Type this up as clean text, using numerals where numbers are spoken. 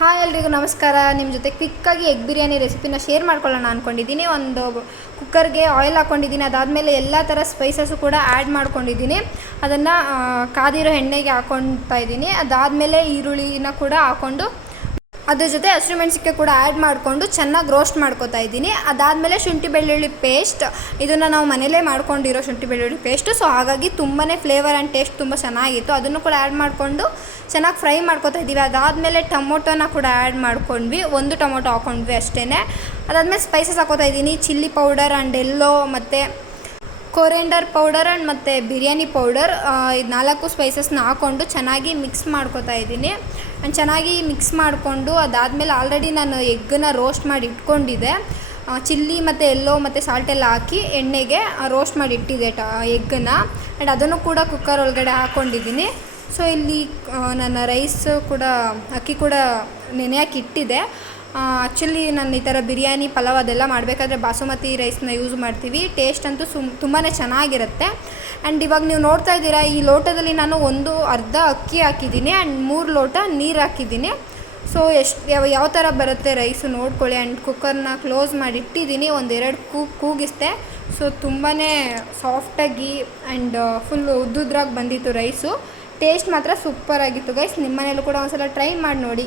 Hi ಎಲ್ರಿಗೂ ನಮಸ್ಕಾರ. ನಿಮ್ಮ ಜೊತೆ ಕ್ವಿಕ್ಕಾಗಿ ಎಗ್ ಬಿರಿಯಾನಿ ರೆಸಿಪಿನ ಶೇರ್ ಮಾಡ್ಕೊಳ್ಳೋಣ ಅಂದ್ಕೊಂಡಿದ್ದೀನಿ. ಒಂದು ಕುಕ್ಕರ್ಗೆ ಆಯಿಲ್ ಹಾಕ್ಕೊಂಡಿದ್ದೀನಿ. ಅದಾದಮೇಲೆ ಎಲ್ಲ ಥರ ಸ್ಪೈಸಸ್ಸು ಕೂಡ ಆ್ಯಡ್ ಮಾಡ್ಕೊಂಡಿದ್ದೀನಿ. ಅದನ್ನು ಕಾದಿರೋ ಎಣ್ಣೆಗೆ ಹಾಕ್ಕೊಳ್ತಾ ಇದ್ದೀನಿ. ಅದಾದಮೇಲೆ ಈರುಳ್ಳಿನ ಕೂಡ ಹಾಕ್ಕೊಂಡು ಅದ್ರ ಜೊತೆ ಹಸಿಮೆಣಸಿನ್ಕಾಯಿ ಕೂಡ ಆ್ಯಡ್ ಮಾಡಿಕೊಂಡು ಚೆನ್ನಾಗಿ ರೋಸ್ಟ್ ಮಾಡ್ಕೊತಾ ಇದ್ದೀನಿ. ಅದಾದಮೇಲೆ ಶುಂಠಿ ಬೆಳ್ಳುಳ್ಳಿ ಪೇಸ್ಟ್, ಇದನ್ನು ನಾವು ಮನೇಲೇ ಮಾಡ್ಕೊಂಡಿರೋ ಶುಂಠಿ ಬೆಳ್ಳುಳ್ಳಿ ಪೇಸ್ಟು. ಸೊ ಹಾಗಾಗಿ ತುಂಬಾ ಫ್ಲೇವರ್ ಆ್ಯಂಡ್ ಟೇಸ್ಟ್ ತುಂಬ ಚೆನ್ನಾಗಿತ್ತು. ಅದನ್ನು ಕೂಡ ಆ್ಯಡ್ ಮಾಡಿಕೊಂಡು ಚೆನ್ನಾಗಿ ಫ್ರೈ ಮಾಡ್ಕೊತಾ ಇದ್ದೀವಿ. ಅದಾದಮೇಲೆ ಟೊಮೊಟೊನ ಕೂಡ ಆ್ಯಡ್ ಮಾಡ್ಕೊಂಡ್ವಿ. ಒಂದು ಟೊಮೊಟೊ ಹಾಕ್ಕೊಂಡ್ವಿ ಅಷ್ಟೇ. ಅದಾದಮೇಲೆ ಸ್ಪೈಸಸ್ ಹಾಕೋತಾ ಇದ್ದೀನಿ. ಚಿಲ್ಲಿ ಪೌಡರ್ ಆ್ಯಂಡ್ ಎಲ್ಲೋ ಮತ್ತು ಕೊರಿಯಂಡರ್ ಪೌಡರ್ ಆ್ಯಂಡ್ ಮತ್ತು ಬಿರಿಯಾನಿ ಪೌಡರ್, ಇದು 4 ಸ್ಪೈಸಸ್ನ ಹಾಕ್ಕೊಂಡು ಚೆನ್ನಾಗಿ ಮಿಕ್ಸ್ ಮಾಡ್ಕೊತಾ ಇದ್ದೀನಿ. ಆ್ಯಂಡ್ ಚೆನ್ನಾಗಿ ಮಿಕ್ಸ್ ಮಾಡಿಕೊಂಡು ಅದಾದಮೇಲೆ ಆಲ್ರೆಡಿ ನಾನು ಎಗ್ಗನ್ನು ರೋಸ್ಟ್ ಮಾಡಿ ಇಟ್ಕೊಂಡಿದ್ದೆ. ಚಿಲ್ಲಿ ಮತ್ತು ಎಲ್ಲೋ ಮತ್ತು ಸಾಲ್ಟೆಲ್ಲ ಹಾಕಿ ಎಣ್ಣೆಗೆ ರೋಸ್ಟ್ ಮಾಡಿ ಇಟ್ಟಿದ್ದೆ ಎಗ್ಗನ್ನು. ಆ್ಯಂಡ್ ಅದನ್ನು ಕೂಡ ಕುಕ್ಕರ್ ಒಳಗಡೆ ಹಾಕ್ಕೊಂಡಿದ್ದೀನಿ. ಸೊ ಇಲ್ಲಿ ನನ್ನ ರೈಸ್ ಕೂಡ ಅಕ್ಕಿ ಕೂಡ ನೆನೆಯೋಕೆ ಇಟ್ಟಿದ್ದೆ. ಆ್ಯಕ್ಚುಲಿ ನಾನು ಈ ಥರ ಬಿರಿಯಾನಿ ಪಲಾವ್ ಅದೆಲ್ಲ ಮಾಡಬೇಕಾದ್ರೆ ಬಾಸುಮತಿ ರೈಸ್ನ ಯೂಸ್ ಮಾಡ್ತೀವಿ. ಟೇಸ್ಟ್ ಅಂತೂ ತುಂಬಾ ಚೆನ್ನಾಗಿರುತ್ತೆ. ಆ್ಯಂಡ್ ಇವಾಗ ನೀವು ನೋಡ್ತಾ ಇದ್ದೀರಾ, ಈ ಲೋಟದಲ್ಲಿ ನಾನು ಅರ್ಧ ಅಕ್ಕಿ ಹಾಕಿದ್ದೀನಿ ಆ್ಯಂಡ್ 3 ಲೋಟ ನೀರು ಹಾಕಿದ್ದೀನಿ. ಸೊ ಯಾವ ಥರ ಬರುತ್ತೆ ರೈಸು ನೋಡ್ಕೊಳ್ಳಿ. ಆ್ಯಂಡ್ ಕುಕ್ಕರ್ನ ಕ್ಲೋಸ್ ಮಾಡಿ ಇಟ್ಟಿದ್ದೀನಿ. 1-2 ಕೂಗಿಸ್ದೆ. ಸೊ ತುಂಬಾ ಸಾಫ್ಟಾಗಿ ಆ್ಯಂಡ್ ಫುಲ್ಲು ಉದ್ದುದ್ರಾಗಿ ಬಂದಿತ್ತು ರೈಸು. ಟೇಸ್ಟ್ ಮಾತ್ರ ಸೂಪರಾಗಿತ್ತು ಗೈಸ್. ನಿಮ್ಮ ಮನೇಲೂ ಕೂಡ ಒಂದ್ಸಲ ಟ್ರೈ ಮಾಡಿ ನೋಡಿ.